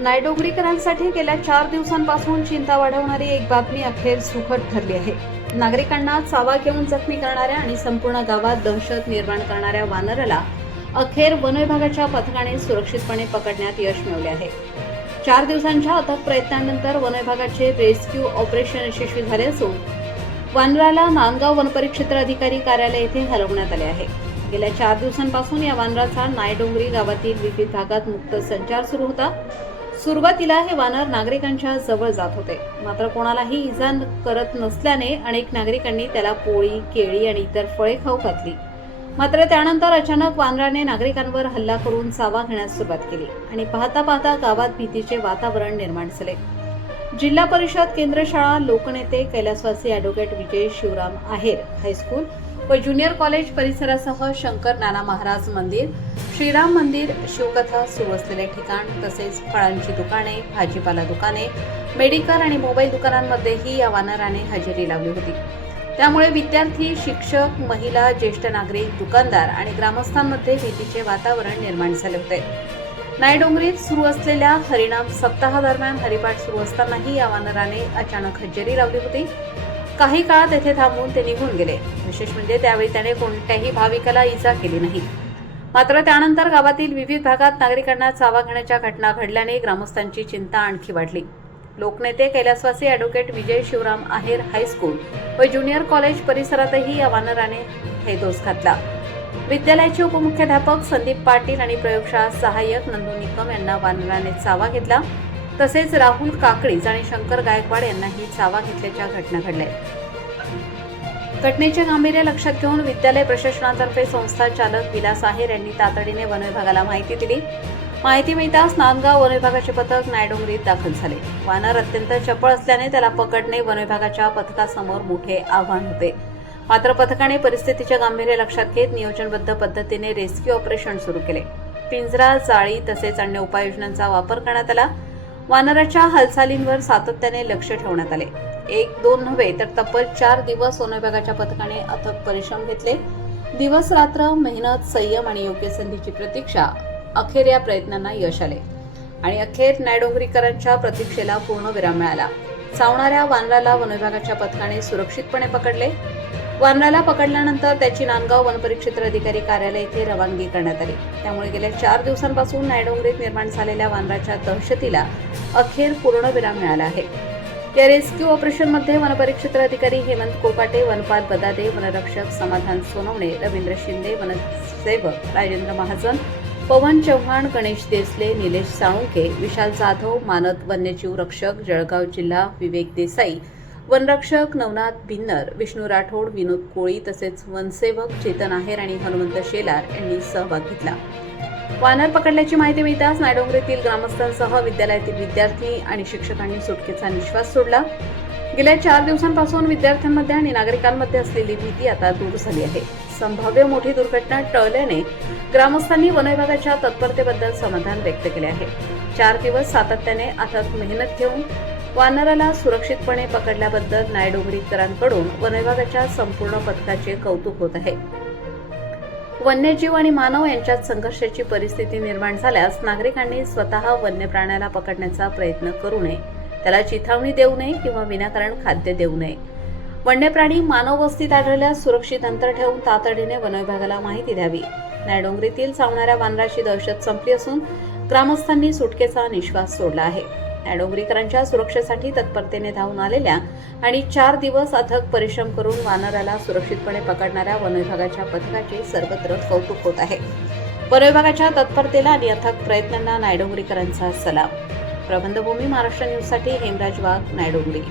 नायडोंगरीकरांसाठी गेल्या 4 दिवसांपासून चिंता वाढवणारी एक बातमी अखेर सुखद ठरली आहे. नागरिकांना चावा घेऊन जखमी करणाऱ्या आणि संपूर्ण गावात दहशत निर्माण करणाऱ्या वानराला अखेर वन विभागाच्या पथकाने सुरक्षितपणे पकडण्यात यश मिळवले आहे. 4 दिवसांच्या अथक प्रयत्नांनंतर वन विभागाचे रेस्क्यू ऑपरेशन यशस्वी झाले असून वानराला नांदगाव वनपरिक्षेत्र अधिकारी कार्यालय येथे हलवण्यात आले आहे. गेल्या 4 दिवसांपासून या वानराचा नायडोंगरी गावातील विविध भागात मुक्त संचार सुरू होता. सुरुवातीला हे वानर नागरिकांच्या जवळ जात होते, मात्र कोणालाही इजा करत नसल्याने अनेक नागरिकांनी त्याला पोळी, केळी आणि इतर फळे खाऊ घातली. मात्र त्यानंतर अचानक वानराने नागरिकांवर हल्ला करून चावा घेण्यास सुरुवात केली आणि पाहता पाहता गावात भीतीचे वातावरण निर्माण झाले. जिल्हा परिषद केंद्र शाळा, लोकनेते, कैलासवासी ॲडव्होकेट विजय शिवराम आहेर हायस्कूल व ज्युनियर कॉलेज परिसरासह शंकर नाना महाराज मंदिर, श्रीराम मंदिर, शिवकथा सुरू असलेले ठिकाण तसेच फळांची दुकाने, भाजीपाला दुकाने, मेडिकल आणि मोबाईल दुकानांमध्येही या वानराने हजेरी लावली होती. त्यामुळे विद्यार्थी, शिक्षक, महिला, ज्येष्ठ नागरिक, दुकानदार आणि ग्रामस्थांमध्ये भीतीचे वातावरण निर्माण झाले होते. नायडोंगरीत सुरू असलेल्या हरिनाम सप्ताहादरम्यान हरिपाठ सुरू असतानाही या वानराने अचानक हजेरी लावली होती. काही काळात येथे थांबून ते निघून गेले. विशेष म्हणजे त्यावेळी त्याने कोणत्याही भाविकाला इजा केली नाही. मात्र त्यानंतर गावातील विविध भागात नागरिकांना चावा घेण्याच्या घटना घडल्याने ग्रामस्थांची चिंता आणखी वाढली. लोकनेते, कैलासवासी ॲडव्होकेट विजय शिवराम आहेर हायस्कूल व ज्युनियर कॉलेज परिसरातही या वानराने हैदोस घातला. विद्यालयाचे उपमुख्याध्यापक संदीप पाटील आणि प्रयोगशाळा सहाय्यक नंदू निकम यांना वानराने चावा घेतला. तसेच राहुल काकडीज आणि शंकर गायकवाड यांनाही चावा घेतल्याच्या घटना घडल्या. घटनेचे गांभीर्य लक्षात घेऊन विद्यालय प्रशासनातर्फे संस्था चालक विलास आहेर यांनी तातडीने वन विभागाला माहिती दिली. माहिती मिळताच नांदगाव वन विभागाचे पथक नायडोंगरीत दाखल झाले. वानर अत्यंत चपळ असल्याने त्याला पकडणे वन विभागाच्या पथकासमोर मोठे आव्हान होते. मात्र पथकाने परिस्थितीचे गांभीर्य लक्षात घेत नियोजनबद्ध पद्धतीने रेस्क्यू ऑपरेशन सुरू केले. पिंजरा, जाळी तसेच अन्य उपाययोजनांचा वापर करण्यात आला. वानराच्या हालचालींवर सातत्याने लक्ष ठेवण्यात आले. 1-2 नव्हे तर तब्बल 4 दिवस वन विभागाच्या पथकाने अथक परिश्रम घेतले. दिवस रात्र मेहनत, संयम आणि योग्य संधीची प्रतीक्षा. अखेर या प्रयत्नांना यश आले आणि अखेर नायडोंगरीकरांच्या प्रतीक्षेला पूर्ण विराम मिळाला. चावणाऱ्या वानराला वन विभागाच्या पथकाने सुरक्षितपणे पकडले. वानराला पकडल्यानंतर त्याची नांदगाव वनपरिक्षेत्र अधिकारी कार्यालय येथे रवानगी करण्यात आली. त्यामुळे गेल्या 4 दिवसांपासून नायडोंगरीत निर्माण झालेल्या वानराच्या दहशतीला अखेर पूर्णविराम मिळाला आहे. या रेस्क्यू ऑपरेशनमध्ये वनपरिक्षेत्र अधिकारी हेमंत कोकाटे, वनपाल बदादे, वनरक्षक समाधान सोनवणे, रवींद्र शिंदे, वनसेवक राजेंद्र महाजन, पवन चव्हाण, गणेश देसले, निलेश साळुंके, विशाल जाधव, मानद वन्यजीव रक्षक जळगाव जिल्हा, विवेक देसाई, वनरक्षक नवनाथ भिन्नर, विष्णू राठोड, विनोद कोळी तसेच वनसेवक चेतन आहेर आणि हनुमंत शेलार यांनी सहभाग घेतला. वानर पकडल्याची माहिती मिळताच नायडोंगरीतील ग्रामस्थांसह विद्यालयातील विद्यार्थी आणि शिक्षकांनी सुटकेचा निश्वास सोडला. गेल्या 4 दिवसांपासून विद्यार्थ्यांमध्ये आणि नागरिकांमध्ये असलेली भीती आता दूर झाली आहे. संभाव्य मोठी दुर्घटना टळल्याने ग्रामस्थांनी वन विभागाच्या तत्परतेबद्दल समाधान व्यक्त केले आहे. 4 दिवस सातत्याने अथक मेहनत घेऊन वानराला सुरक्षितपणे पकडल्याबद्दल नायडोंगरीकरांकडून वन विभागाच्या संपूर्ण पथकाचे कौतुक होत आहे. वन्यजीव आणि मानव यांच्यात संघर्षाची परिस्थिती निर्माण झाल्यास नागरिकांनी स्वतः वन्य प्राण्याला पकडण्याचा प्रयत्न करू नये. त्याला चिथावणी देऊ नये किंवा विनाकारण खाद्य देऊ नये. वन्य प्राणी मानव वस्तीत आढळल्यास सुरक्षित अंतर ठेवून तातडीने वन विभागाला माहिती द्यावी. नायडोंगरीतील चावणाऱ्या वानराची दहशत संपली असून ग्रामस्थांनी सुटकेचा निश्वास सोडला आहे. नायडोंगरीकरांच्या सुरक्षेसाठी तत्परतेने धावून आलेल्या आणि 4 दिवस अथक परिश्रम करून वानराला सुरक्षितपणे पकडणाऱ्या वन विभागाच्या पथकाचे सर्वत्र कौतुक होत आहे. वन विभागाच्या तत्परतेला आणि अथक प्रयत्नांना नायडोंगरीकरांचा सलाम. प्रबंधभूमी महाराष्ट्र न्यूजसाठी हेमराज वाघ, नायडोंगरी.